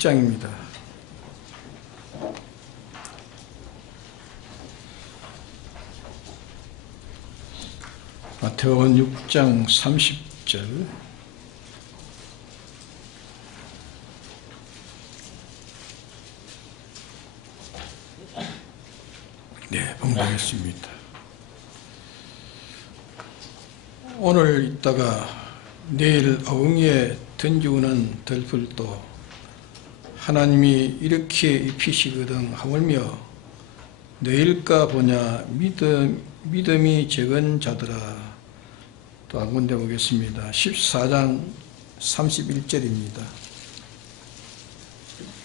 6장입니다. 마태복음 6장 30절. 네, 봉독했습니다. 오늘 있다가 내일 어흥에 던지우는 들풀도 하나님이 이렇게 입히시거든 하물며 너일까 보냐 믿음이 적은 자들아. 또 한 군데 보겠습니다. 14장 31절입니다.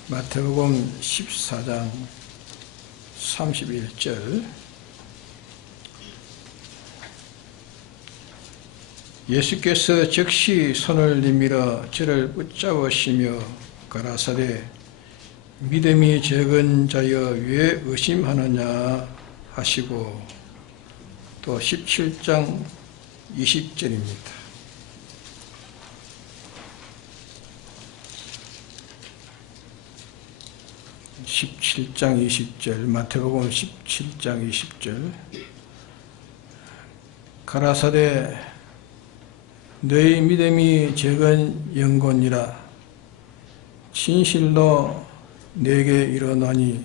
마태복음 14장 31절. 예수께서 즉시 손을 내밀어 저를 붙잡으시며 가라사대 믿음이 적은 자여 왜 의심하느냐 하시고, 또 17장 20절입니다. 마태복음 17장 20절. 가라사대 너희 믿음이 적은 영혼이라 진실로 내게 이르노니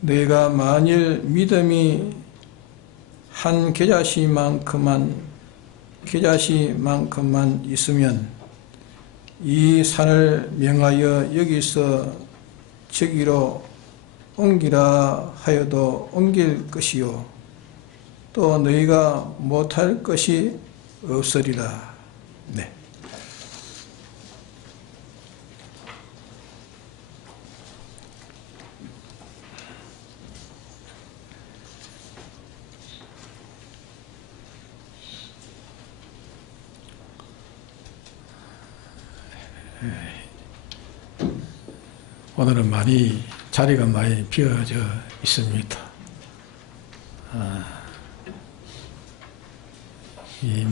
너희가 만일 믿음이 한 겨자씨만큼만 있으면 이 산을 명하여 여기서 저기로 옮기라 하여도 옮길 것이요 또 너희가 못할 것이 없으리라. 네. 오늘은 자리가 많이 비어져 있습니다. 이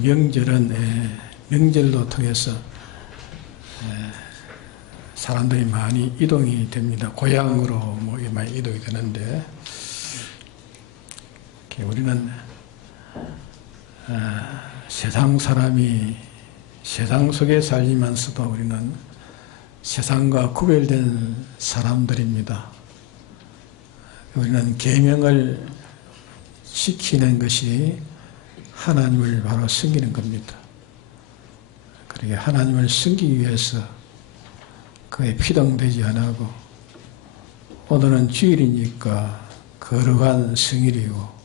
명절로 통해서 사람들이 많이 이동이 됩니다. 고향으로 많이 이동이 되는데, 우리는 세상 사람이 세상 속에 살면서도 우리는 세상과 구별된 사람들입니다. 우리는 계명을 지키는 것이 하나님을 바로 섬기는 겁니다. 그러게 하나님을 섬기기 위해서 그에 피동되지 않고, 오늘은 주일이니까 거룩한 성일이고,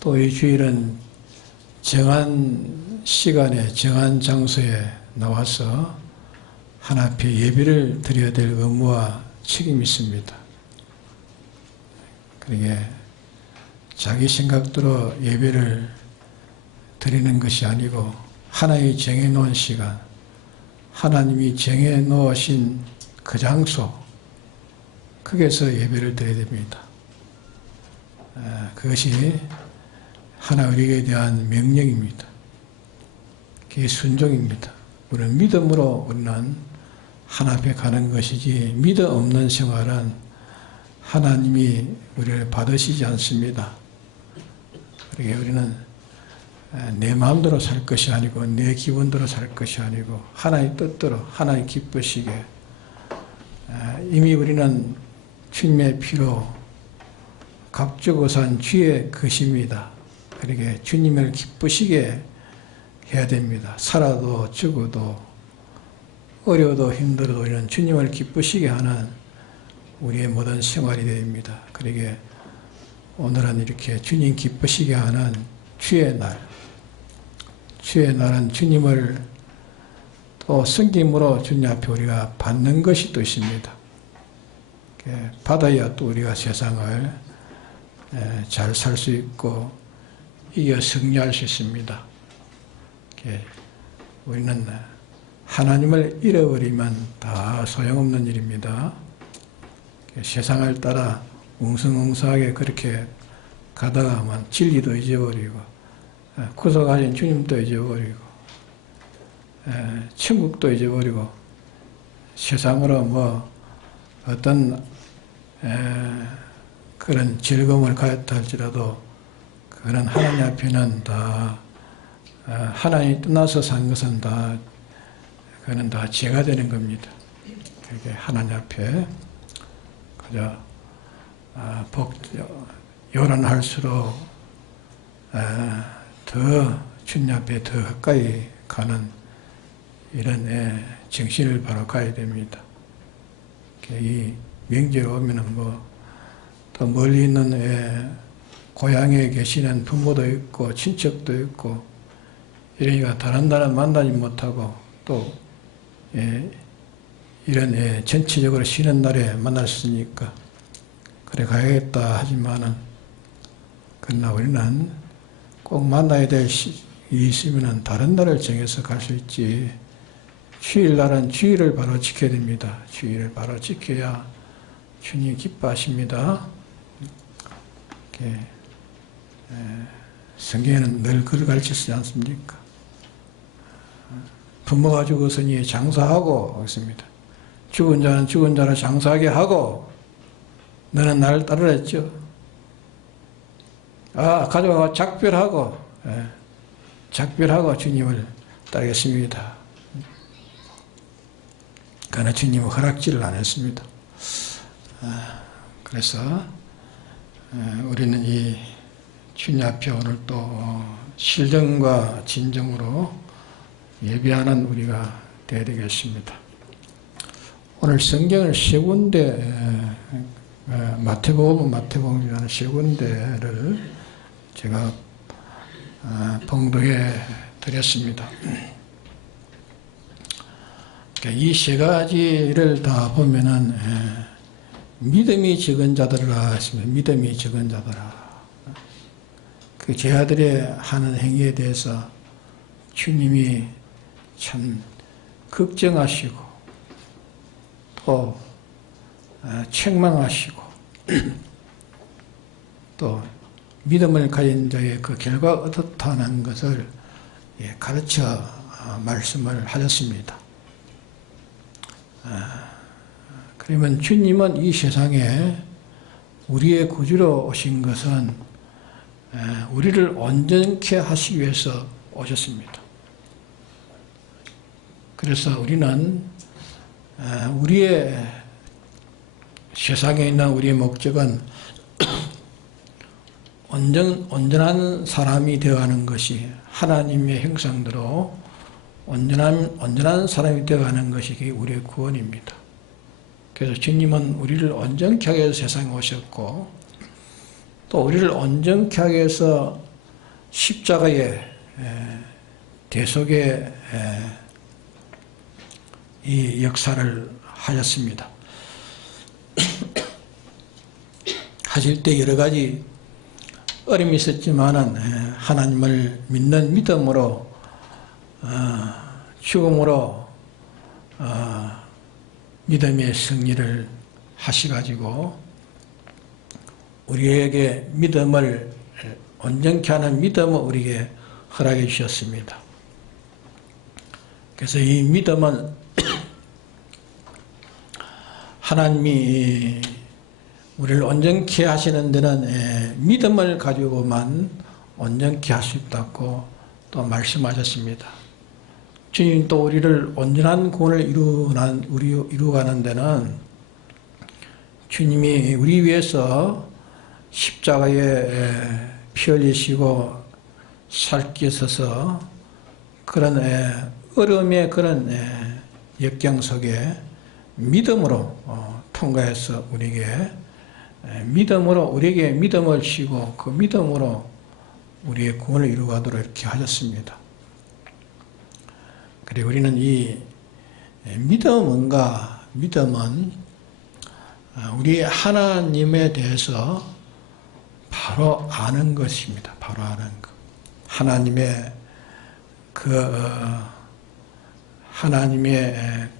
또 이 주일은 정한 시간에 정한 장소에 나와서 하나님 앞에 예배를 드려야 될 의무와 책임이 있습니다. 그러게 자기 생각대로 예배를 드리는 것이 아니고 하나님이 정해놓은 시간, 하나님이 정해놓으신 그 장소, 거기에서 예배를 드려야 됩니다. 그것이 하나 우리에게 대한 명령입니다. 그게 순종입니다. 우리는 믿음으로 우리는 하나님 앞에 가는 것이지, 믿음 없는 생활은 하나님이 우리를 받으시지 않습니다. 그러게 우리는 내 마음대로 살 것이 아니고 내 기분대로 살 것이 아니고 하나님 뜻대로 하나님 기쁘시게, 이미 우리는 주님의 피로 값주고 산 주의 것입니다. 그러게 주님을 기쁘시게 해야 됩니다. 살아도 죽어도 어려워도 힘들어도 우리는 주님을 기쁘시게 하는 우리의 모든 생활이 됩니다. 그러게 오늘은 이렇게 주님 기쁘시게 하는 주의 날, 주의 날은 주님을 또 섬김으로 주님 앞에 우리가 받는 것이 또 있습니다. 받아야 또 우리가 세상을 잘 살 수 있고 이겨 승리할 수 있습니다. 우리는 하나님을 잃어버리면 다 소용없는 일입니다. 세상을 따라 웅성웅성하게 그렇게 가다가만 진리도 잊어버리고 구속하신 주님도 잊어버리고 천국도 잊어버리고 세상으로 뭐 어떤 그런 즐거움을 가졌다 할지라도 그런 하나님 앞에는 다 하나님이 떠나서 산 것은 다 그는 다 죄가 되는 겁니다. 그게 하나님 앞에 그저 요란할수록 더 주님 앞에 더 가까이 가는 이런 정신을 바로 가야 됩니다. 이 명절 오면은 뭐 또 멀리 있는 고향에 계시는 부모도 있고 친척도 있고 이러니까 다른 날은 만나지 못하고 또 이런 전체적으로 쉬는 날에 만날 수 있으니까 그래 가야겠다 하지만은 그러나 우리는 꼭 만나야 될 일이 있으면은 다른 날을 정해서 갈 수 있지. 주일날은 주일을 바로 지켜야 됩니다. 주일을 바로 지켜야 주님이 기뻐하십니다. 성경에는 늘 그걸 가르치지 않습니까? 부모가 죽었으니 장사하고 있습니다. 죽은 자는 죽은 자를 장사하게 하고 너는 나를 따르라 했죠. 가져가 작별하고 작별하고 주님을 따르겠습니다. 그러나 주님은 허락지를 안 했습니다. 그래서 우리는 이 주님 앞에 오늘 또 실정과 진정으로 예배하는 우리가 되어야 되겠습니다. 오늘 성경을 세 군데 마태복음이라는 세 군데를 제가 봉독해 드렸습니다. 이 세 가지를 다 보면은 믿음이 적은 자들아 했습니다. 믿음이 적은 자들아. 그 제자들의 하는 행위에 대해서 주님이 참 걱정하시고 또 책망하시고 또 믿음을 가진 자의 그 결과가 어떻다는 것을 가르쳐 말씀을 하셨습니다. 그러면 주님은 이 세상에 우리의 구주로 오신 것은 우리를 온전케 하시기 위해서 오셨습니다. 그래서 우리는 우리의 세상에 있는 우리의 목적은 온전한 사람이 되어가는 것이 하나님의 형상대로 온전한 사람이 되어가는 것이 우리의 구원입니다. 그래서 주님은 우리를 온전케 하기 위해서 세상에 오셨고 또 우리를 온전케 하기 위해서 십자가의 대속의 이 역사를 하셨습니다. 하실 때 여러 가지 어려움이 있었지만은 하나님을 믿는 믿음으로 죽음으로 믿음의 승리를 하셔가지고 우리에게 믿음을 온전케 하는 믿음을 우리에게 허락해 주셨습니다. 그래서 이 믿음은 하나님이 우리를 온전케 하시는 데는 믿음을 가지고만 온전케 할 수 있다고 또 말씀하셨습니다. 주님 또 우리를 온전한 구원을 이루어가는 데는 주님이 우리 위해서 십자가에 피 흘리시고 살기 서서 그런 어려움의 그런 역경 속에 믿음으로 통과해서 우리에게 믿음을 주시고 그 믿음으로 우리의 구원을 이루어가도록 이렇게 하셨습니다. 그리고 우리는 이 믿음은 우리 하나님에 대해서 바로 아는 것입니다. 바로 아는 것. 하나님의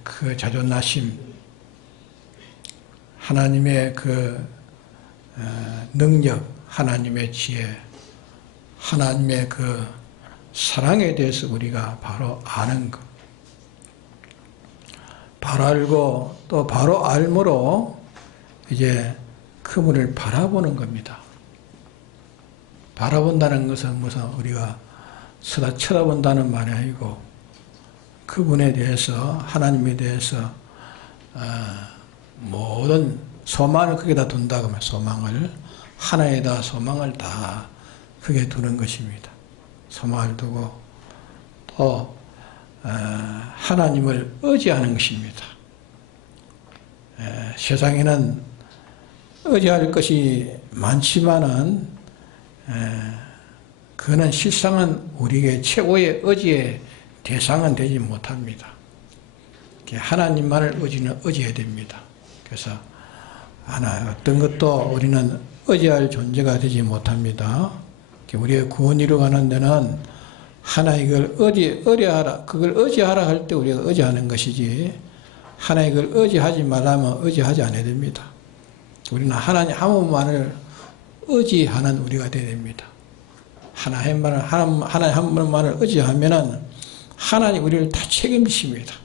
그 자존하심, 하나님의 그 능력, 하나님의 지혜, 하나님의 그 사랑에 대해서 우리가 바로 아는 것. 바로 알고 또 바로 알므로 이제 그분을 바라보는 겁니다. 바라본다는 것은 무슨 우리가 서다 쳐다본다는 말이 아니고 그분에 대해서 하나님에 대해서 모든 소망을 거기다 둔다고 하면 소망을 하나에다 소망을 다 거기에 두는 것입니다. 소망을 두고 또 하나님을 의지하는 것입니다. 세상에는 의지할 것이 많지만은 그거는 실상은 우리에게 최고의 의지의 대상은 되지 못합니다. 하나님만을 의지해야 됩니다. 그래서 어떤 것도 우리는 의지할 존재가 되지 못합니다. 우리의 구원 이루어가는 데는 하나 이걸 그걸 의지하라 할 때 우리가 의지하는 것이지 하나 이걸 의지하지 말라면 의지하지 않아야 됩니다. 우리는 하나님 한 분만을 의지하는 우리가 되어야 됩니다. 하나님 한 분만을 의지하면은 하나님 우리를 다 책임지십니다.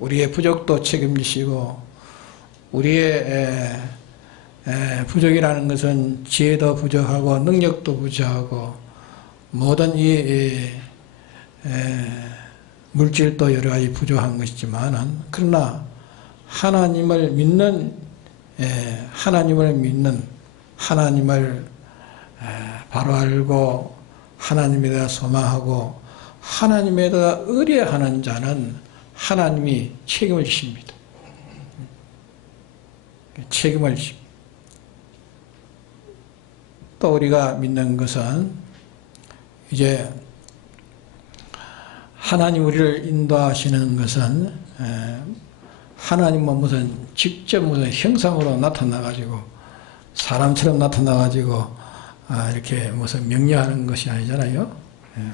우리의 부족도 책임지시고 우리의 부족이라는 것은 지혜도 부족하고 능력도 부족하고 모든 이 물질도 여러 가지 부족한 것이지만은 그러나 하나님을 믿는 하나님을 바로 알고 하나님에 대해 소망하고 하나님에 대해 의뢰하는 자는 하나님이 책임을 지십니다. 책임을 지십니다. 또 우리가 믿는 것은 이제 하나님 우리를 인도하시는 것은 하나님은 직접 형상으로 나타나가지고 사람처럼 나타나가지고 이렇게 명령하는 것이 아니잖아요.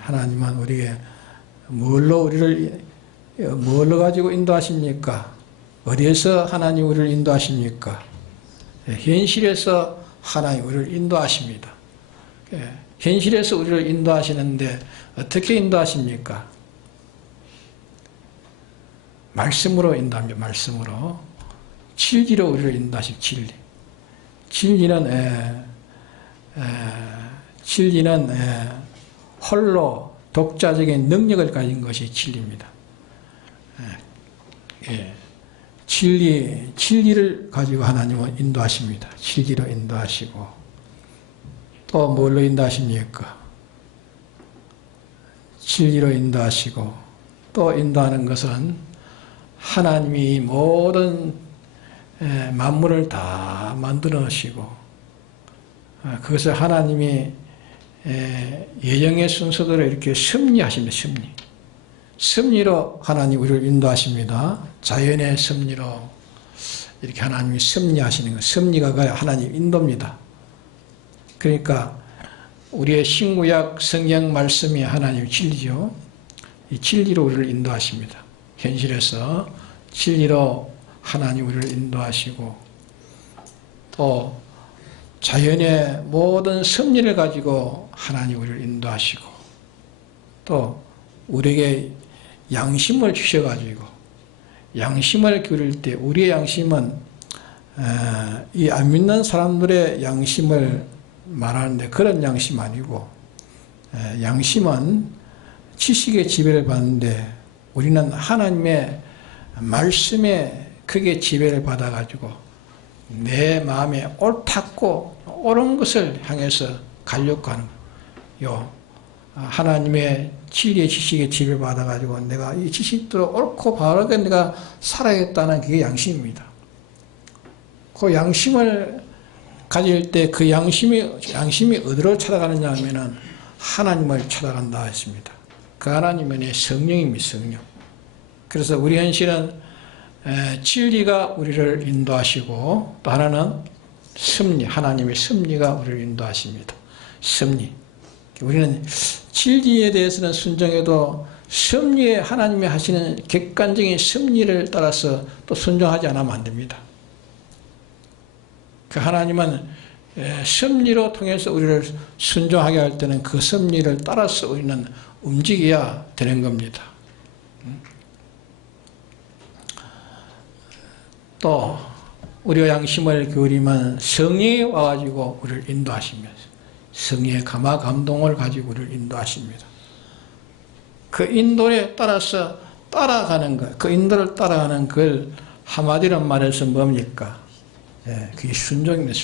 하나님은 우리에게 뭘로 가지고 인도하십니까? 어디에서 하나님 우리를 인도하십니까? 현실에서 하나님 우리를 인도하십니다. 현실에서 우리를 인도하시는데 어떻게 인도하십니까? 말씀으로 인도합니다. 말씀으로. 진리로 우리를 인도하십니다. 진리는 홀로 독자적인 능력을 가진 것이 진리입니다. 진리를 가지고 하나님은 인도하십니다. 진리로 인도하시고 또 뭘로 인도하십니까? 진리로 인도하시고 또 인도하는 것은 하나님이 모든 만물을 다 만들어 놓으시고 그것을 하나님이 예정의 순서대로 이렇게 섭리하십니다. 섭리로 하나님 우리를 인도하십니다. 자연의 섭리로 이렇게 하나님이 섭리하시는 것, 섭리가 하나님 인도입니다. 그러니까 우리의 신구약 성경 말씀이 하나님 진리죠. 이 진리로 우리를 인도하십니다. 현실에서 진리로 하나님 우리를 인도하시고 또 자연의 모든 섭리를 가지고 하나님 우리를 인도하시고 또 우리에게 양심을 주셔가지고 양심을 기울일 때 우리의 양심은 이 안 믿는 사람들의 양심을 말하는데 그런 양심 아니고 양심은 지식의 지배를 받는데 우리는 하나님의 말씀에 크게 지배를 받아가지고 내 마음에 옳다고 옳은 것을 향해서 가려고 하는 거예요. 하나님의 진리의 지식에 지배를 받아가지고 내가 이 지식대로 옳고 바르게 내가 살아야겠다는 그게 양심입니다. 그 양심을 가질 때 그 양심이 어디로 찾아가느냐 하면은 하나님을 찾아간다 했습니다. 그 하나님은 성령입니다. 성령. 그래서 우리 현실은 진리가 우리를 인도하시고 또 하나는 섭리, 하나님의 섭리가 우리를 인도하십니다. 섭리. 우리는 진리에 대해서는 순종해도 섭리에 하나님이 하시는 객관적인 섭리를 따라서 또 순종하지 않으면 안 됩니다. 그 하나님은 섭리로 통해서 우리를 순종하게 할 때는 그 섭리를 따라서 우리는 움직여야 되는 겁니다. 또 우리가 양심을 기울이면 성령이 와가지고 우리를 인도하시면서 성령의 감화 감동을 가지고 우리를 인도하십니다. 그 인도에 따라서 따라가는 것, 그 인도를 따라가는 걸 한마디로 말해서 뭡니까? 그게 순종입니다.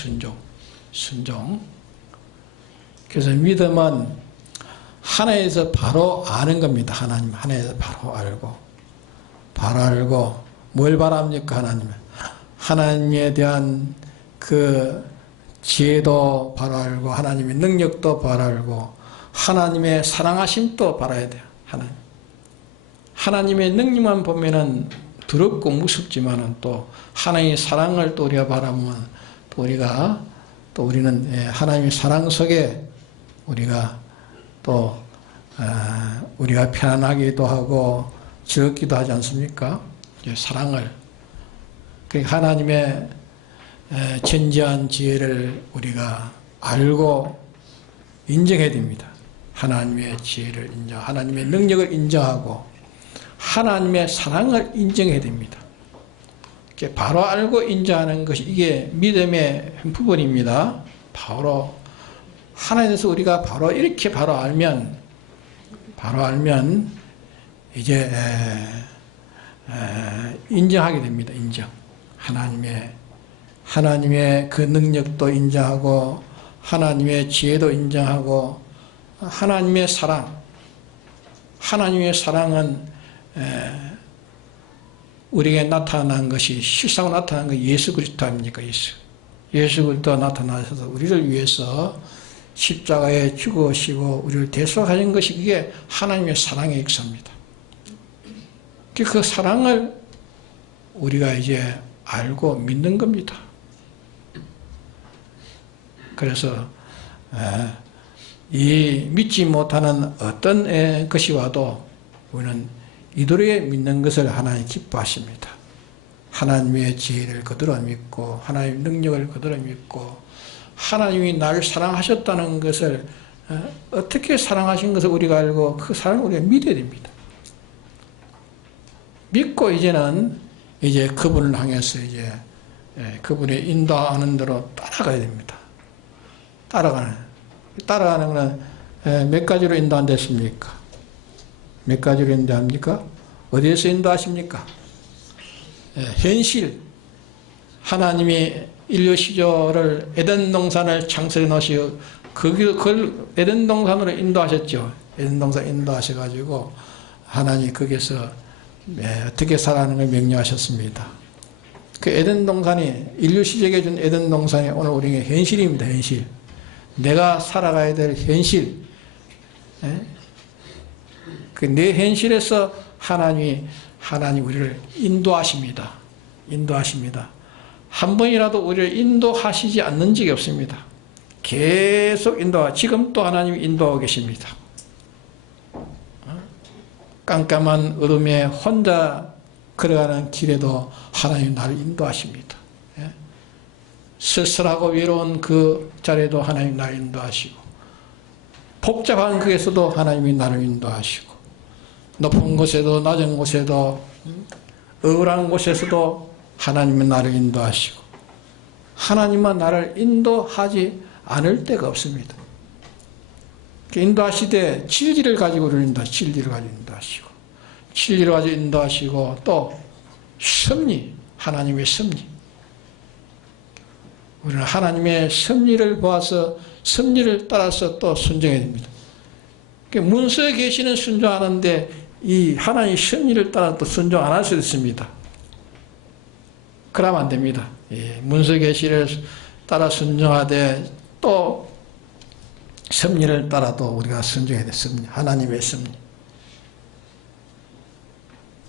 순종. 그래서 믿음은 하나님에서 바로 아는 겁니다. 하나님 하나님에서 바로 알고 뭘 바랍니까? 하나님에 대한 그 지혜도 바로 알고 하나님의 능력도 바로 알고 하나님의 사랑하심도 바라야 돼요. 하나님의 능력만 보면은 두렵고 무섭지만은 또 하나님의 사랑을 또 우리가 바라보면 또 우리는 하나님의 사랑 속에 우리가 또 우리가 편안하기도 하고 즐겁기도 하지 않습니까? 사랑을 하나님의 전지한 지혜를 우리가 알고 인정해야 됩니다. 하나님의 지혜를 하나님의 능력을 인정하고 하나님의 사랑을 인정해야 됩니다. 바로 알고 인정하는 것이 이게 믿음의 부분입니다. 바로 하나님에서 우리가 바로 이렇게 바로 알면 이제 인정하게 됩니다. 하나님의 그 능력도 인정하고 하나님의 지혜도 인정하고 하나님의 사랑은 우리에게 나타난 것이 실상으로 나타난 것이 예수 그리스도 아닙니까? 예수 그리스도가 나타나셔서 우리를 위해서 십자가에 죽으시고 우리를 대속하신 것이 그게 하나님의 사랑의 역사입니다. 그 사랑을 우리가 이제 알고 믿는 겁니다. 그래서 이 믿지 못하는 어떤 것이 와도 우리는 이도리에 믿는 것을 하나님 기뻐하십니다. 하나님의 지혜를 그대로 믿고 하나님의 능력을 그대로 믿고 하나님이 나를 사랑하셨다는 것을 어떻게 사랑하신 것을 우리가 알고 그 사랑을 우리가 믿어야 됩니다. 믿고 이제는 그분을 향해서 그분의 인도하는 대로 따라가야 됩니다. 따라가는 것은 몇 가지로 인도 안 됐습니까? 몇 가지로 인도합니까? 어디에서 인도하십니까? 현실. 하나님이 인류 시절을 에덴 동산을 창설해 놓으시고 그걸 에덴 동산으로 인도하셨죠. 에덴 동산 인도하셔가지고 하나님이 거기서 어떻게 살아가는 걸 명령하셨습니다. 그 에덴 동산이 인류 시절에 준 에덴 동산이 오늘 우리에게 현실입니다. 현실. 내가 살아가야 될 현실. 그 내 현실에서 하나님이 우리를 인도하십니다. 한 번이라도 우리를 인도하시지 않는 적이 없습니다. 계속 지금 또 하나님이 인도하고 계십니다. 깜깜한 어둠에 혼자 걸어가는 길에도 하나님이 나를 인도하십니다. 쓸쓸하고 외로운 그 자리에도 하나님이 나를 인도하시고 복잡한 그에서도 하나님이 나를 인도하시고 높은 곳에도 낮은 곳에도 억울한 곳에서도 하나님은 나를 인도하시고 하나님은 나를 인도하지 않을 때가 없습니다. 인도하시되 진리를 가지고 우리를 인도하시고 진리를 가지고 인도하시고 또 섭리, 하나님의 섭리. 우리는 하나님의 섭리를 보아서 섭리를 따라서 또 순종해야 됩니다. 문서에 계시는 순종하는데 이 하나님의 섭리를 따라 또 순종 안 할 수도 있습니다. 그러면 안 됩니다. 문서 계시를 따라 순종하되 또 섭리를 따라도 우리가 순종해야 돼. 섭리. 하나님의 섭리.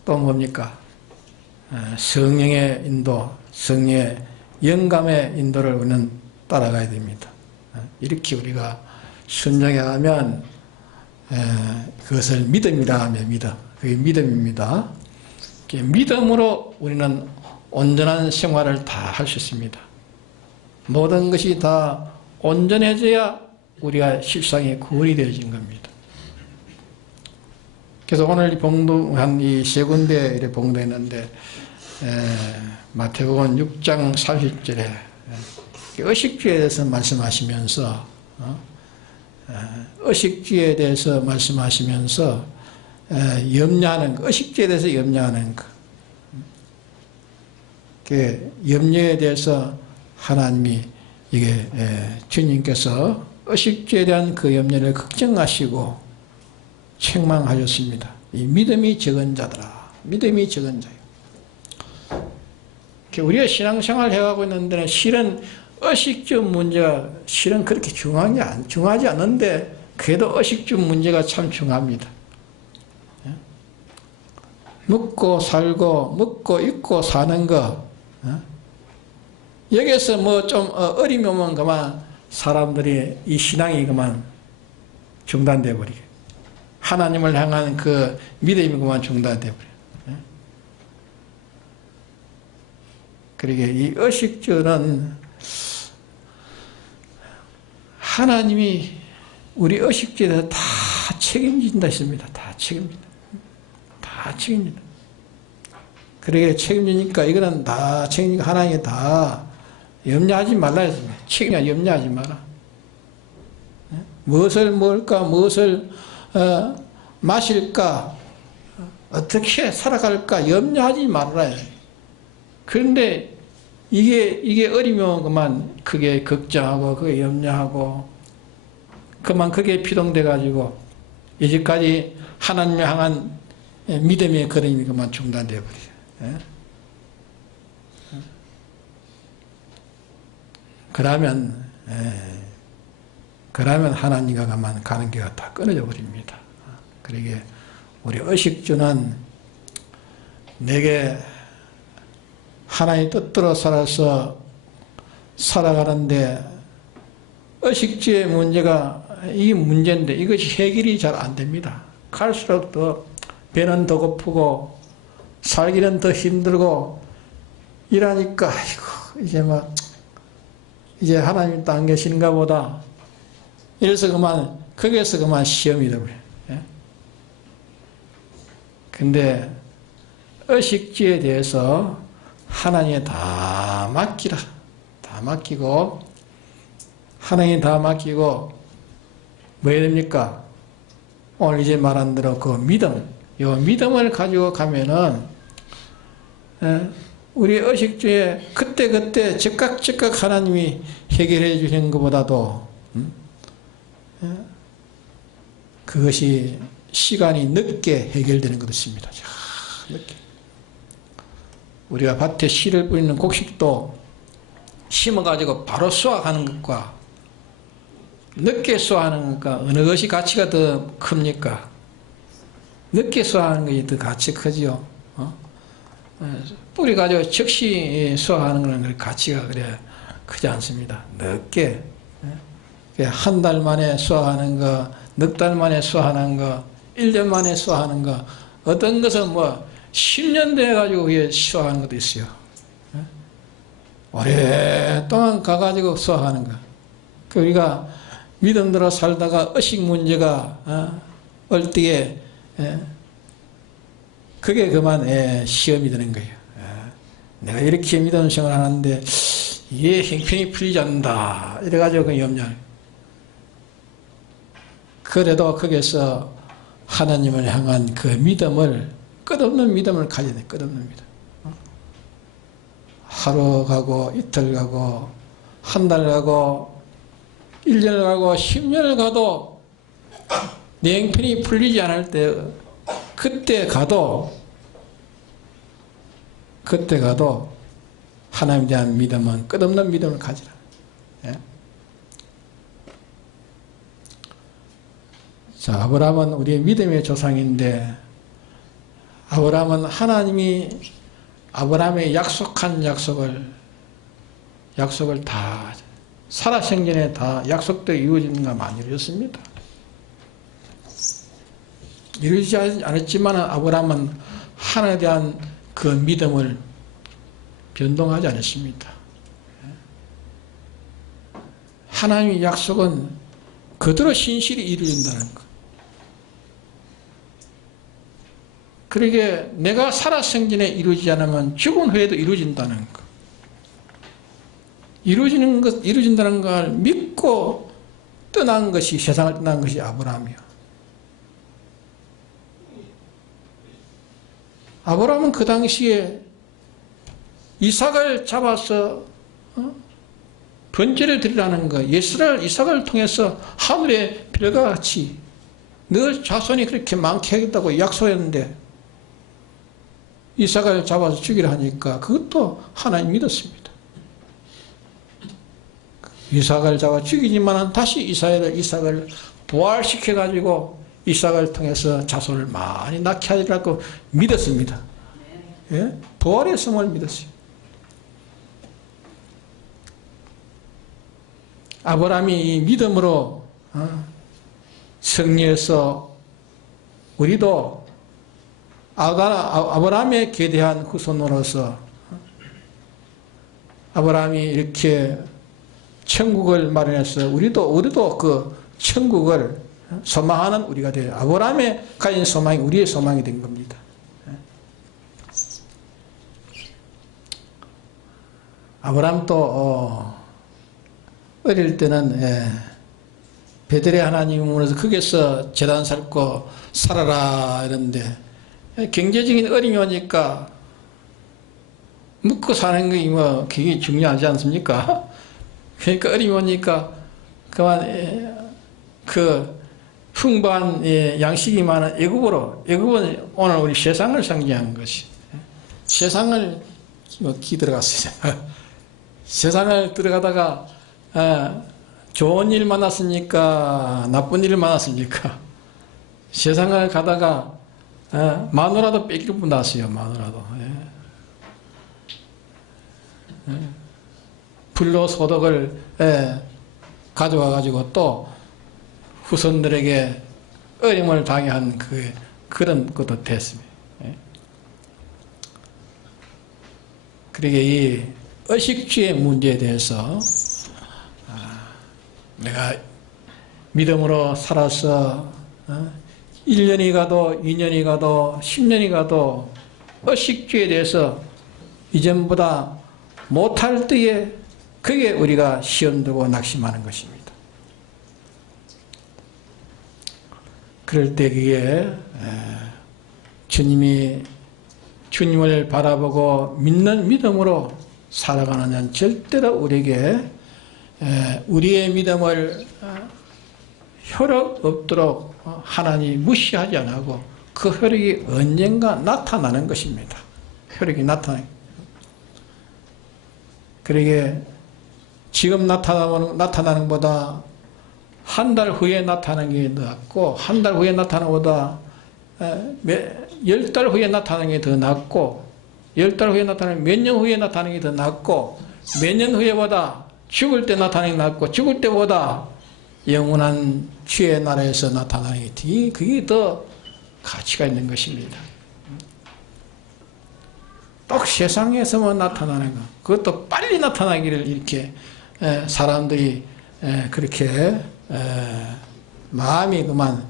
또 뭡니까? 성령의 인도, 성령의 영감의 인도를 우리는 따라가야 됩니다. 이렇게 우리가 순종해 가면 그것을 믿음이라 하면 그게 믿음입니다. 믿음으로 우리는 온전한 생활을 다 할 수 있습니다. 모든 것이 다 온전해져야 우리가 실상의 구원이 되어진 겁니다. 그래서 오늘 한 이 세 군데 봉도했는데 마태복음 6장 40절에 의식주에 대해서 말씀하시면서 의식주에 대해서 말씀하시면서 염려하는 것, 의식주에 대해서 염려하는 것, 그 염려에 대해서 하나님이 이게 주님께서 의식주에 대한 그 염려를 걱정하시고 책망하셨습니다. 이 믿음이 적은 자들아, 믿음이 적은 자요. 우리가 신앙생활을 해가고 있는 데는 실은 의식주 문제가 실은 그렇게 중요하지 않은데 그래도 의식주 문제가 참 중요합니다. 먹고 살고 먹고 입고 사는 거, 여기에서 뭐 좀 어리면 그만 사람들이 이 신앙이 그만 중단돼 버리게, 하나님을 향한 그 믿음이 그만 중단돼 버려. 그러게 이 의식주는 하나님이 우리 의식주에 대해서 다 책임진다 했습니다. 다 책임진다. 다 책임진다. 그러게 책임지니까 이거는 다 책임지니까 하나님이 다 염려하지 말라 했습니다. 염려하지 마라. 무엇을 먹을까, 무엇을 마실까, 어떻게 살아갈까 염려하지 말아라. 그런데 이게 어리면 그만 그게 걱정하고 그게 염려하고 그만 그게 피동돼 가지고 이제까지 하나님을 향한 믿음의 걸음이 그만 중단돼 버려요. 그러면 하나님과 그만 가는 게가 다 끊어져 버립니다. 그러게 우리 의식주는 내게 하나님 뜻대로 살아서 살아가는데 의식주의 문제가 이 문제인데 이것이 해결이 잘 안 됩니다. 갈수록 더 배는 더 고프고 살기는 더 힘들고 이러니까 아이고 이제 하나님 또 안 계신가 보다. 이래서 거기에서 그만 시험이 되버려요. 근데 의식주에 대해서 하나님에 다 맡기라. 다 맡기고 하나님에 다 맡기고 뭐 해야 됩니까? 오늘 이제 말한 대로 그 믿음, 이 믿음을 가지고 가면은 우리 의식주에 그때 즉각 하나님이 해결해 주시는 것보다도 그것이 시간이 늦게 해결되는 것입니다. 늦게. 우리가 밭에 씨를 뿌리는 곡식도 심어가지고 바로 수확하는 것과 늦게 수확하는 것과 어느 것이 가치가 더 큽니까? 늦게 수확하는 것이 더 가치 크지요. 뿌려가지고 즉시 수확하는 것은 가치가 그래 크지 않습니다. 늦게. 한 달 만에 수확하는 거, 넉 달 만에 수확하는 거, 1년 만에 수확하는 거, 어떤 것은 10년 돼가지고 그게 수확하는 것도 있어요. 오랫동안 가가지고 수확하는 거. 우리가 믿음대로 살다가 의식 문제가 올 때에 그게 그만 시험이 되는 거예요. 내가 이렇게 믿음 생활을 하는데 이게 형편이 풀리지 않는다. 이래가지고 그 염려를. 그래도 거기서 하나님을 향한 그 믿음을, 끝없는 믿음을 가져야 돼. 끝없는 믿음. 하루 가고 이틀 가고 한 달 가고 1년을 가고 10년을 가도 내 형편이 풀리지 않을 때 그때 가도 하나님에 대한 믿음은 끝없는 믿음을 가지라. 자, 아브라함은 우리의 믿음의 조상인데 아브라함은 하나님이 아브라함의 약속한 약속을 다 살아생전에 다 약속대로 이루어지는가 많이 이루어졌습니다. 이루어지지 않았지만 아브라함은 하나님에 대한 그 믿음을 변동하지 않았습니다. 하나님의 약속은 그대로 신실히 이루어진다는 것. 그러게 내가 살아 생전에 이루어지지 않으면 죽은 후에도 이루어진다는 것. 이루어진다는 걸 믿고 떠난 것이, 세상을 떠난 것이 아브라함이요. 아브라함은 그 당시에 이삭을 잡아서 번제를 드리라는 것, 이삭을 통해서 하늘의 별과 같이 너 자손이 그렇게 많게 하겠다고 약속했는데 이삭을 잡아서 죽이려 하니까 그것도 하나님 믿었습니다. 이삭을 잡아 죽이지만 다시 이삭을 부활시켜가지고 이삭을 통해서 자손을 많이 낳게 하리라고 믿었습니다. 예? 부활의 성을 믿었어요. 아브라함이 이 믿음으로 승리해서 우리도 아브라함의 계대한 후손으로서 아브라함이 이렇게 천국을 마련해서 우리도 그 천국을 소망하는 우리가 돼요. 아브라함의 가진 소망이 우리의 소망이 된 겁니다. 아브라함도 어릴 때는 베들레 하나님으로서 거기서 제단 삼고 살아라 이러는데 경제적인 어려움이 오니까 먹고 사는 게 뭐 굉장히 중요하지 않습니까? 그러니까 어려움이 오니까 그만 그 풍부한 양식이 많은 애굽은 오늘 우리 세상을 상징하는 것이 세상을 들어갔어요. 세상을 들어가다가 좋은 일 만났습니까? 나쁜 일을 만났습니까? 세상을 가다가 마누라도 뺏길 분 났어요. 마누라도. 불로소득을 가져와가지고 또 후손들에게 어려움을 당한 그런 것도 됐습니다. 그러게 이 의식주의 문제에 대해서 내가 믿음으로 살아서 1년이 가도 2년이 가도 10년이 가도 의식주의에 대해서 이전보다 못할 때에 그게 우리가 시험되고 낙심하는 것입니다. 그럴 때 그게 주님을 바라보고 믿는 믿음으로 살아가는 한 절대로 우리에게 우리의 믿음을 혈육 없도록 하나님 무시하지 않고 그 혈육이 언젠가 나타나는 것입니다. 혈육이 나타나는. 그러게 지금 나타나는 것보다 한 달 후에 나타나는 게 더 낫고 한 달 후에 나타나는 것보다 10달 후에 나타나는 게 더 낫고 10달 후에 나타나는 몇 년 후에 나타나는 게 더 낫고 몇 년 후에보다 죽을 때 나타나는 게 낫고 죽을 때보다 영원한 주의 나라에서 나타나는 게 그게 더 가치가 있는 것입니다. 또 세상에서만 나타나는 것 그것도 빨리 나타나기를 이렇게 사람들이 그렇게 마음이 그만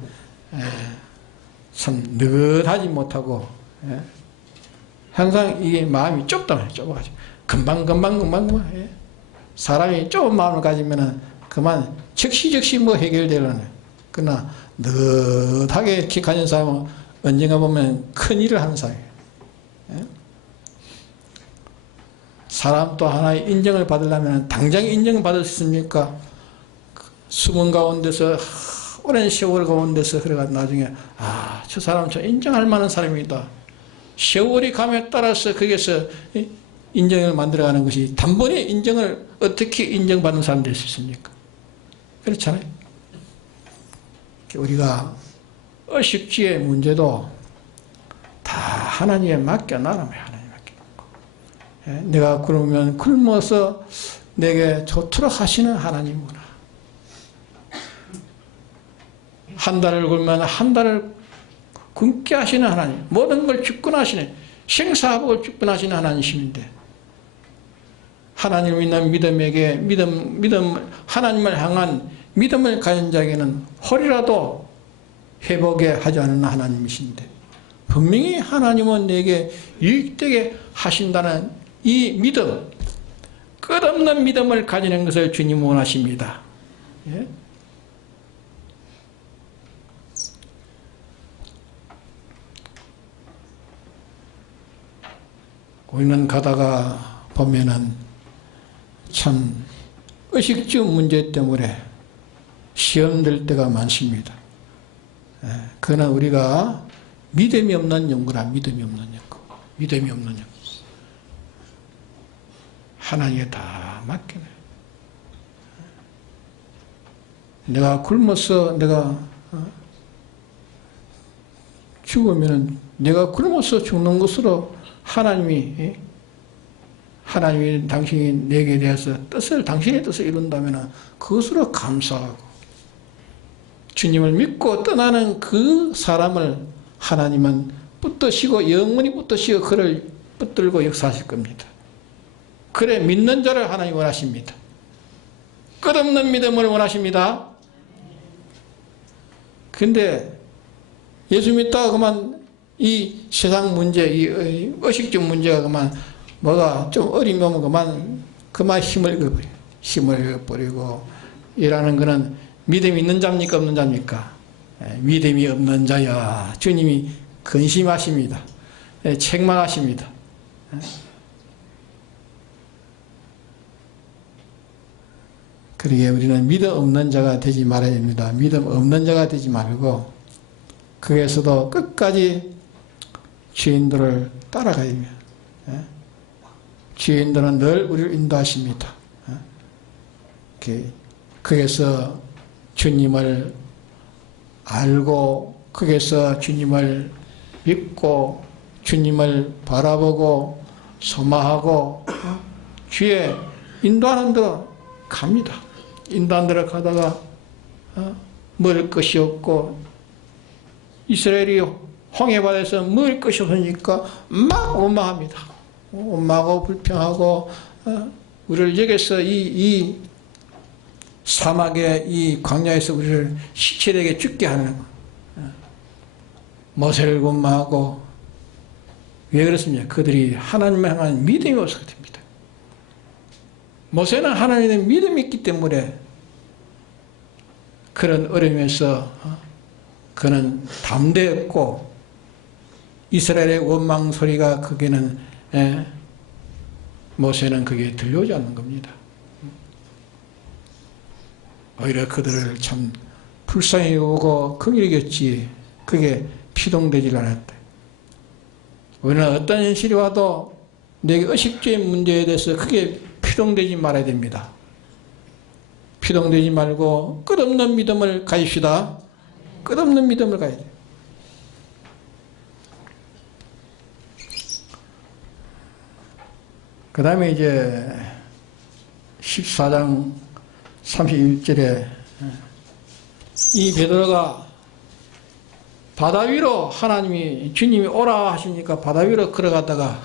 참 느긋하지 못하고 항상 이게 마음이 좁아가지고 금방 사람이 좁은 마음을 가지면은 그만 즉시 뭐 해결되려는 그러나 느긋하게 이렇게 가진 사람은 언젠가 보면 큰 일을 하는 사람이에요. 사람 또 하나의 인정을 받으려면 당장 인정을 받을 수 있습니까? 수문 가운데서 오랜 세월 가운데서 그래가 나중에 저 사람 저 인정할 만한 사람이다. 세월이 감에 따라서 거기에서 인정을 만들어가는 것이 단번에 인정을 어떻게 인정받는 사람 될 수 있습니까? 그렇잖아요. 우리가 의식주의 문제도 다 하나님에 맡겨놔라며 하나님에 맡겨놓고 내가 그러면 굶어서 내게 좋도록 하시는 하나님이구나. 한 달을 굶으면 한 달을 굶게 하시는 하나님, 모든 걸 주권하시는 생사화복을 주권하시는 하나님이신데 하나님을 믿는 믿음에게 하나님을 향한 믿음을 가진 자에게는 홀이라도 회복에 하지 않는 하나님이신데 분명히 하나님은 내게 유익되게 하신다는 이 믿음, 끝없는 믿음을 가지는 것을 주님 원하십니다. 예? 우리는 가다가 보면은 참 의식주 문제 때문에 시험 될 때가 많습니다. 그러나 우리가 믿음이 없는 연구라. 믿음이 없는 연구. 믿음이 없는 연구. 하나님에 다 맡기네. 내가 굶어서 내가 죽으면 내가 굶어서 죽는 것으로 하나님이 당신이 내게 대해서 당신의 뜻을 이룬다면 그것으로 감사하고, 주님을 믿고 떠나는 그 사람을 하나님은 붙드시고 영원히 붙드시고 그를 붙들고 역사하실 겁니다. 그래, 믿는 자를 하나님 원하십니다. 끝없는 믿음을 원하십니다. 근데 예수 믿다가 그만 이 세상 문제, 이 의식적 문제가 그만 뭐가 좀 어리면 그만 힘을 잃어버려요. 힘을 잃어버리고 이라는 것은 믿음이 있는 자입니까 없는 자입니까? 믿음이 없는 자야. 주님이 근심하십니다. 책망하십니다. 그러기에 우리는 믿음 없는 자가 되지 말아야 됩니다. 믿음 없는 자가 되지 말고 거기에서도 끝까지 주인들을 따라가야 됩니다. 주인들은 늘 우리를 인도하십니다. 거기에서 주님을 알고 거기에서 주님을 믿고 주님을 바라보고 소망하고 주의 인도하는 대로 갑니다. 인도하는 대로 가다가 먹을 것이 없고 이스라엘이 홍해바다에서 먹을 것이 없으니까 막 원망합니다. 원망하고 불평하고 우리를 여기서 이 사막의 이 광야에서 우리를 시체되게 죽게 하는 모세를 원망하고 왜 그렇습니까? 그들이 하나님을 향한 믿음이 없어서 됩니다. 모세는 하나님에 대한 믿음이 있기 때문에 그런 어려움에서 그는 담대했고 이스라엘의 원망 소리가 거기는 모세는 그게 들려오지 않는 겁니다. 오히려 그들을 참 불쌍히 여기고 긍휼히 여겼지 그게 피동되질 않았다. 우리는 어떤 현실이 와도 내게 의식주의 문제에 대해서 크게 피동되지 말아야 됩니다. 피동되지 말고 끝없는 믿음을 가집시다. 끝없는 믿음을 가야 돼요. 그 다음에 이제 14장 31절에 이 베드로가 바다 위로 주님이 오라 하시니까 바다 위로 걸어가다가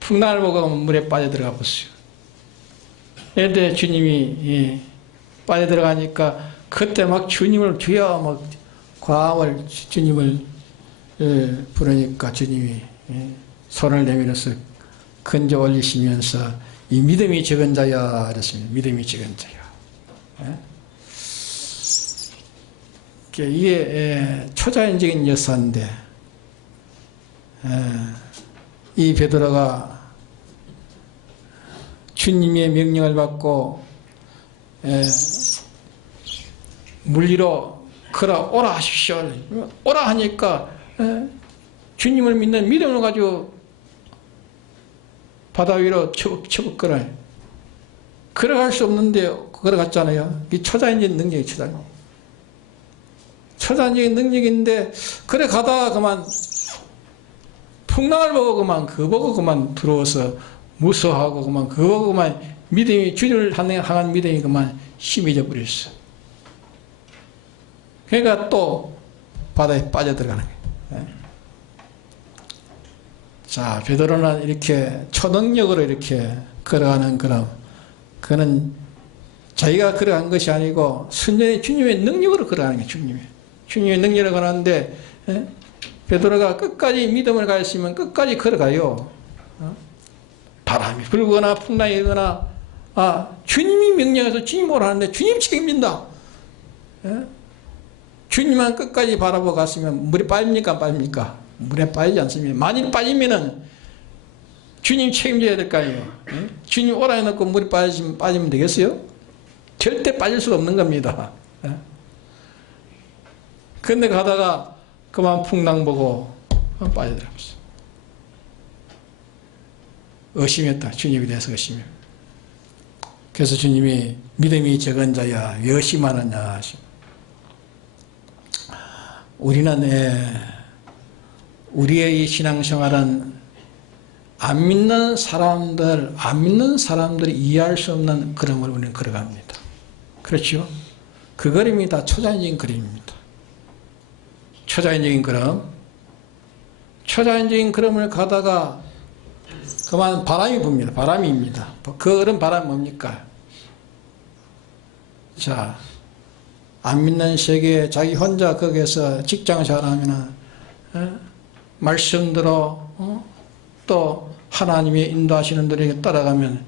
풍랑을 보고 물에 빠져들어가 봤어요. 그런데 주님이 빠져들어가니까 그때 막 주님을 주여 막 과음을 주님을 부르니까 주님이 손을 내밀어서 건져 올리시면서 이 믿음이 적은 자야 그랬습니다. 믿음이 적은 자야. 이게 초자연적인 역사인데 이 베드로가 주님의 명령을 받고 물 위로 걸어 오라 하십시오. 오라 하니까 주님을 믿는 믿음을 가지고 바다 위로 처벅 걸어요. 걸어갈 수 없는데 걸어갔잖아요. 이 초자연적인 능력이 초자연적인 능력인데 그래 가다가 그만 풍랑을 보고 그거 보고 그만 들어와서 무서워하고 그거 보고 그만 믿음이 주를 향한 믿음이 그만 심해져 버렸어. 그러니까 또 바다에 빠져들어가는 거예요. 자, 베드로는 이렇게 초능력으로 이렇게 걸어가는 그는 자기가 걸어간 것이 아니고 순전히 주님의 능력으로 걸어가는 거예요. 주님의 능력으로 걸어가는데 베드로가 끝까지 믿음을 가졌으면 끝까지 걸어가요. 바람이 불거나 풍랑이 일거나 주님이 명령해서 주님 오라 하는데 주님 책임진다. 주님만 끝까지 바라보고 갔으면 물에 빠집니까? 안 빠집니까? 물에 빠지지 않습니다. 만일 빠지면은 주님 책임져야 될 거 아니에요. 주님 오라 해놓고 물에 빠지면 되겠어요? 절대 빠질 수가 없는 겁니다. 근데 가다가 그만 풍랑 보고 빠지더라고요. 의심했다. 주님에 대해서 의심해. 그래서 주님이 믿음이 적은 자야 왜 의심하느냐 하시고. 우리는 우리의 이 신앙생활은 안 믿는 사람들이 이해할 수 없는 걸음을 우리는 걸어갑니다. 그렇죠? 그 걸음이 다 초자연적인 걸음입니다. 초자연적인 걸음. 초자연적인 걸음을 가다가 그만 바람이 붑니다. 바람입니다. 그 얼음 바람이 뭡니까? 자, 안 믿는 세계에 자기 혼자 거기에서 직장생활하면은 말씀대로 또 하나님의 인도하시는 들에게 따라가면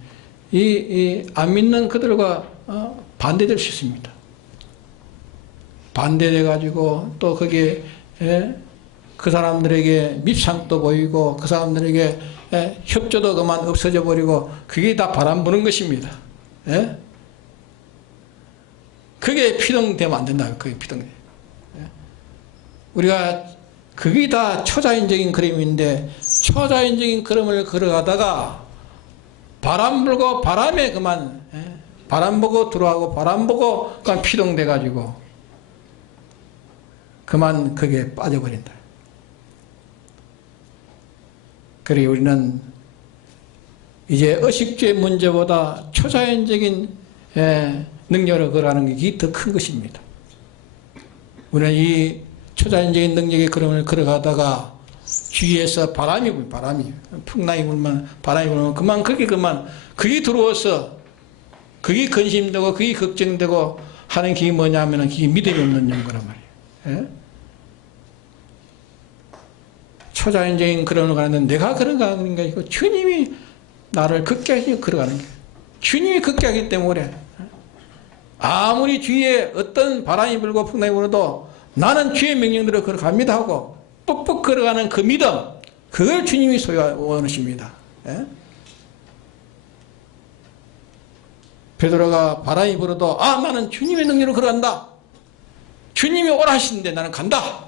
이 안 믿는 그들과 반대될 수 있습니다. 반대돼 가지고 또 거기에 그 사람들에게 밉상도 보이고 그 사람들에게 협조도 그만 없어져 버리고 그게 다 바람 부는 것입니다. 그게 피동되면 안 된다. 그게 피동돼. 우리가 그게 다 초자연적인 그림인데 초자연적인 그림을 걸어가다가 바람 불고 바람에 그만 바람 보고 들어가고 바람 보고 그만 피동돼 가지고 그만 그게 빠져버린다. 그래 우리는 이제 의식주의 문제보다 초자연적인 능력을 걸어가는 게 더 큰 것입니다. 우리는 이 초자연적인 능력의 걸음을 걸어가다가 주위에서 바람이 풍랑이 불면 바람이 불면 그만 그게 들어와서 그게 근심되고 그게 걱정되고 하는 게 뭐냐면은 그게 믿음이 없는 연거란 말이에요. 초자연적인 걸음을 가는데 내가 걸어가는 게 아니고 주님이 나를 걷게 하시고 걸어가는 거예요. 주님이 걷게 하기 때문에 아무리 주위에 어떤 바람이 불고 풍랑이 불어도 나는 주의 명령대로 걸어갑니다 하고 뻑뻑 걸어가는 그 믿음, 그걸 주님이 원하십니다. 베드로가 바람이 불어도 나는 주님의 능력으로 걸어간다. 주님이 오라 하시는데 나는 간다.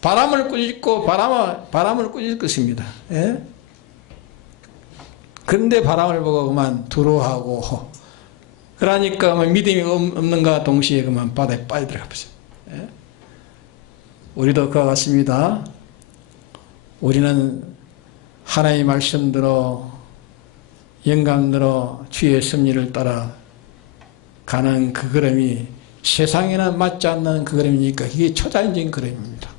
바람을 꾸짖고 바람을 꾸짖을 것입니다. 그런데 바람을 보고 그만 두려워하고 그러니까 믿음이 없는가 동시에 그만 바다에 빠져들어가 보세요. 우리도 그와 같습니다. 우리는 하나님의 말씀대로 영감대로 주의 섭리를 따라 가는 그 걸음이 세상에는 맞지 않는 그 걸음이니까 이게 초자연적인 걸음입니다.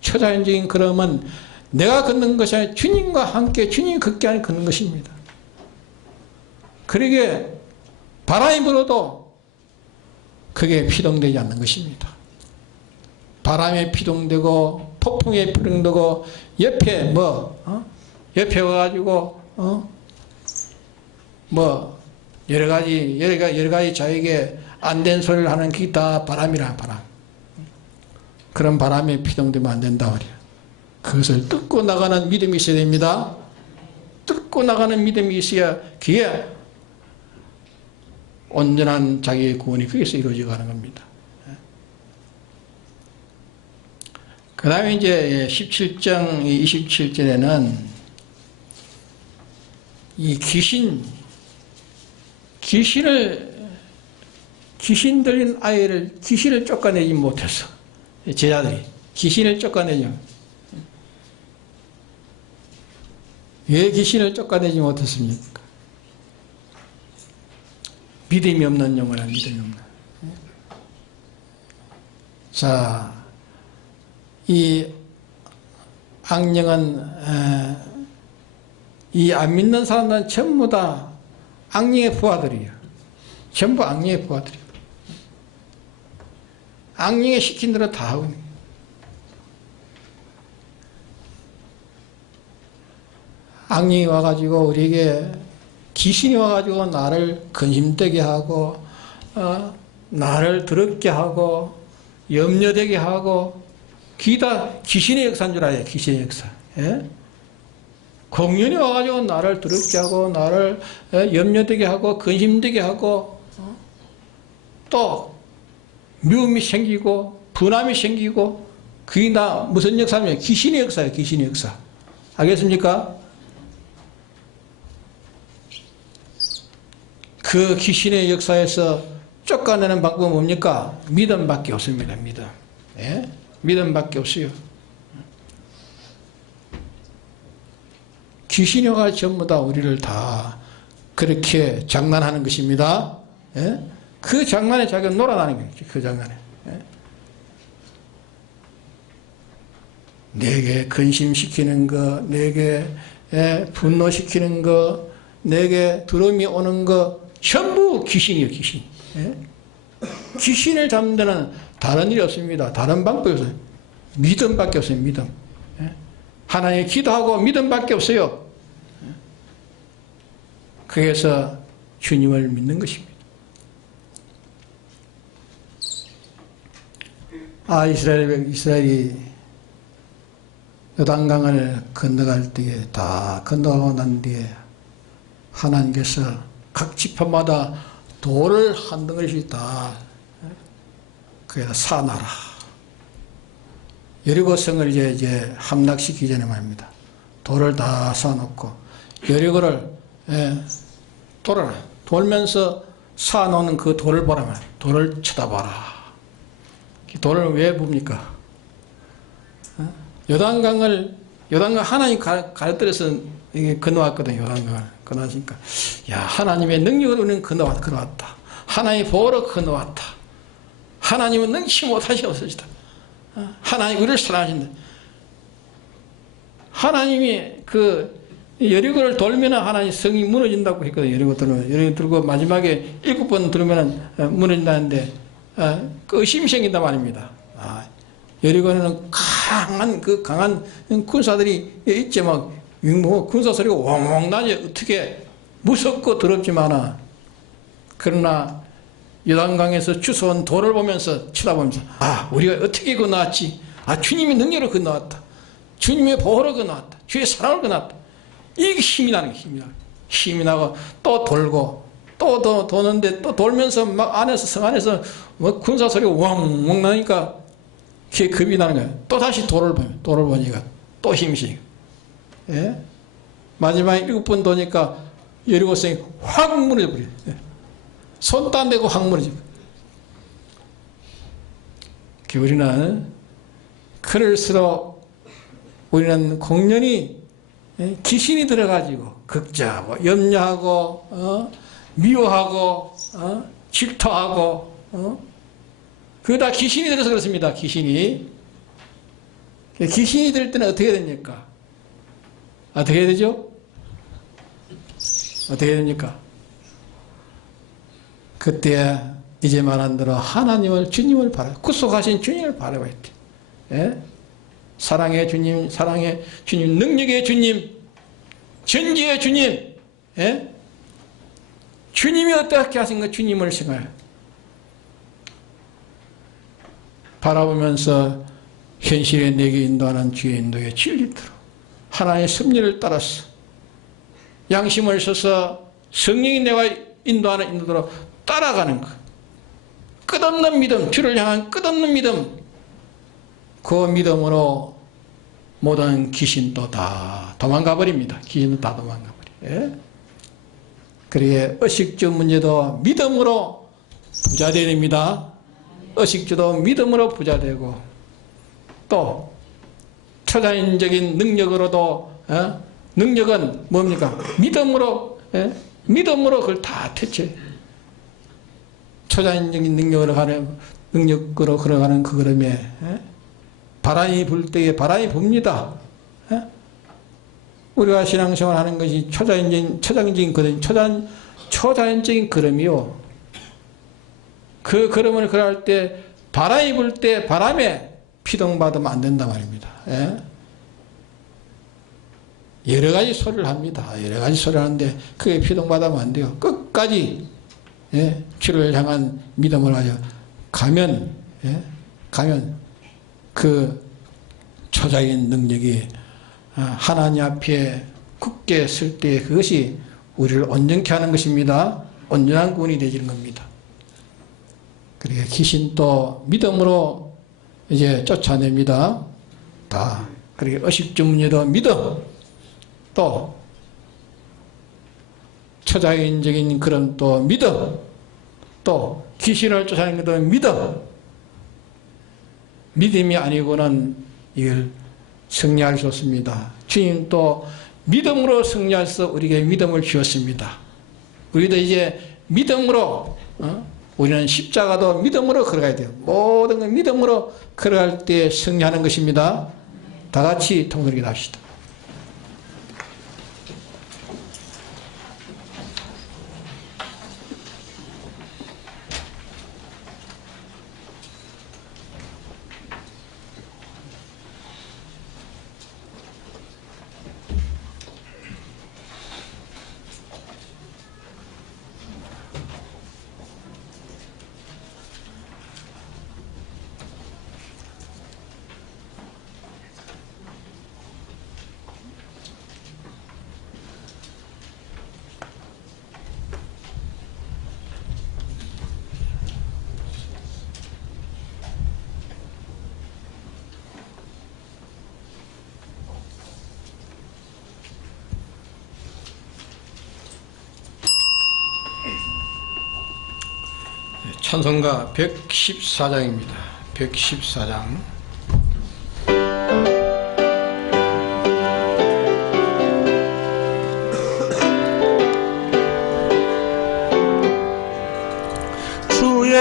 초자연적인 걸음은 내가 걷는 것이 아니라 주님과 함께 주님이 걷게 하는 걷는 것입니다. 그러게 바람이 불어도 그게 피동되지 않는 것입니다. 바람에 피동되고 폭풍에 피동되고 옆에 옆에 와가지고 여러 가지 자에게 안 된 소리를 하는 게 다 바람이라 바람. 그런 바람에 피동되면 안 된다 말이야. 그것을 뚫고 나가는 믿음이 있어야 됩니다. 뚫고 나가는 믿음이 있어야 그게 온전한 자기의 구원이 거기서 이루어져 가는 겁니다. 그 다음에 이제 17장 27절에는 이 귀신 들린 아이를 귀신을 쫓아내지 못해서 제자들이 귀신을 쫓아내죠. 왜 귀신을 쫓아내지 못했습니까? 믿음이 없는 영혼은 믿음이 없는. 자, 이 악령은 이 안 믿는 사람들은 전부 다 악령의 부하들이에요. 전부 악령의 부하들이에요. 악령이 시킨 대로 다 하고 있는 거예요. 악령이 와가지고 우리에게 귀신이 와가지고 나를 근심되게 하고 나를 더럽게 하고 염려되게 하고 귀신의 역사인 줄 알아요. 귀신의 역사. 예? 공연이 와가지고 나를 더럽게 하고 나를 염려되게 하고 근심되게 하고 또 미움이 생기고 분함이 생기고 그게 다 무슨 역사냐면 귀신의 역사예요. 귀신의 역사. 알겠습니까? 그 귀신의 역사에서 쫓아내는 방법은 뭡니까? 믿음밖에 없습니다. 믿음. 예? 믿음밖에 없어요. 귀신이 와가 전부 다 우리를 다 그렇게 장난하는 것입니다. 예? 그 장난에 자기가 놀아나는 거예요. 그 장난에. 예? 내게 근심시키는 거, 내게 분노시키는 거, 내게 두려움이 오는 거 전부 귀신이에요. 귀신. 예? 귀신을 잡는 데는 다른 일이 없습니다. 다른 방법이 없어요. 믿음밖에 없어요. 믿음. 예? 하나님 기도하고 믿음밖에 없어요. 그래서 주님을 믿는 것입니다. 이스라엘이 요단강을 건너갈 때에 다 건너가고 난 뒤에 하나님께서 각 지파마다 돌을 한 덩어리씩 다 거기다 쌓아놔라. 여리고성을 이제 함락시키기 전에 말입니다. 돌을 다 쌓아놓고 여리고를 돌아라. 돌면서 쌓아놓는 그 돌을 보라면 돌을 쳐다봐라. 돌을 왜 봅니까? 요단강 하나님 가르쳐서 건너왔거든요. 요단강을 건너왔으니까 야 하나님의 능력으로 우리는 건너왔다. 하나님의 보호로 건너왔다. 하나님은 능치 못하시옵소이다. 하나님 우리를 사랑하신다. 하나님이 그 여리고를 돌면 하나님 성이 무너진다고 했거든요. 여리고 들고 마지막에 7번 들으면 무너진다는데 그 의심이 생긴단 말입니다. 여리고는 강한 군사들이 있지 막 군사 소리가 웡웡 나지 어떻게 무섭고 더럽지만은 그러나 요단강에서 주워온 돌을 보면서 쳐다보면서 우리가 어떻게 건너왔지? 주님의 능력으로 건너왔다. 주님의 보호로 건너왔다. 주의 사랑을 건너왔다. 이게 힘이 나는 거예요. 힘이 나고 또 돌고 또 도는데 또 돌면서 막 안에서 성 안에서 뭐 군사 소리가 웡웡 나니까 그게 겁이 나는 거예요. 또 다시 돌을 보니까 또 힘이 생겨. 예? 마지막에 7번 도니까 여리고성이 확 무너져 버려요. 손도 안 대고 확 무너져. 우리는 그럴수록 우리는 공연히 귀신이 들어가지고 걱정하고 염려하고 미워하고 질투하고 그거 다 귀신이 들어서 그렇습니다. 귀신이 들 때는 어떻게 됩니까? 어떻게 해야 되죠? 어떻게 해야 됩니까? 그때 이제 말한 대로 주님을 바라 구속하신 주님을 바라봐야 돼. 예? 사랑의 주님, 능력의 주님, 전지의 주님, 예? 주님이 어떻게 하신가 주님을 생각해요. 바라보면서 현실에 내게 인도하는 주의 인도에 진리대로 하나님의 섭리를 따라서 양심을 써서 성령이 내가 인도하는 인도대로 따라가는 것. 끝없는 믿음, 주를 향한 끝없는 믿음. 그 믿음으로 모든 귀신도 다 도망가 버립니다. 귀신도 다 도망가 버려요. 예? 그리고 의식주 문제도 믿음으로 부자 되야 됩니다. 의식주도 믿음으로 부자 되고 또 초자연적인 능력으로도 능력은 뭡니까? 믿음으로 그걸 다 퇴치. 초자연적인 능력으로 걸어가는 그 걸음에 바람이 불 때에 바람이 붑니다. 우리가 신앙생활 하는 것이 초자연적인 걸음, 초자연적인 걸음이요. 그 걸음을 걸어갈 때 바람이 불 때 바람에 피동받으면 안 된단 말입니다. 여러 가지 소리를 합니다. 여러 가지 소리를 하는데 그게 피동받으면 안 돼요. 끝까지 주를 향한 믿음을 가져 가면 그 초자인 능력이 하나님 앞에 굳게 설 때 그것이 우리를 온전케 하는 것입니다. 온전한 구원이 되지는 겁니다. 그러니까 귀신도 믿음으로 이제 쫓아냅니다. 다. 그러니까 의식주문제도 믿음, 또 초자연적인 그런 또 믿음, 또 귀신을 쫓아내는 것도 믿음. 믿음이 아니고는 이걸 승리할 수 없습니다. 주님 또 믿음으로 승리해서 우리에게 믿음을 주었습니다. 우리도 이제 믿음으로 우리는 십자가도 믿음으로 걸어가야 돼요. 모든 걸 믿음으로 걸어갈 때 승리하는 것입니다. 다 같이 통독이 합시다. 찬송가 114장입니다. 114장. 주의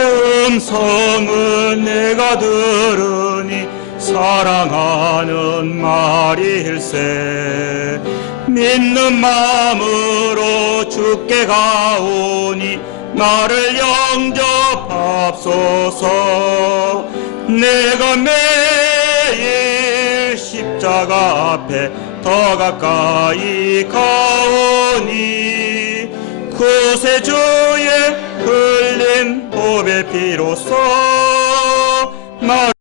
음성은 내가 들으니 사랑하는 말일세. 믿는 마음으로 주께 가오니 나를 영접합소서. 내가 매일 십자가 앞에 더 가까이 가오니 구세주의 흘린 보배 피로써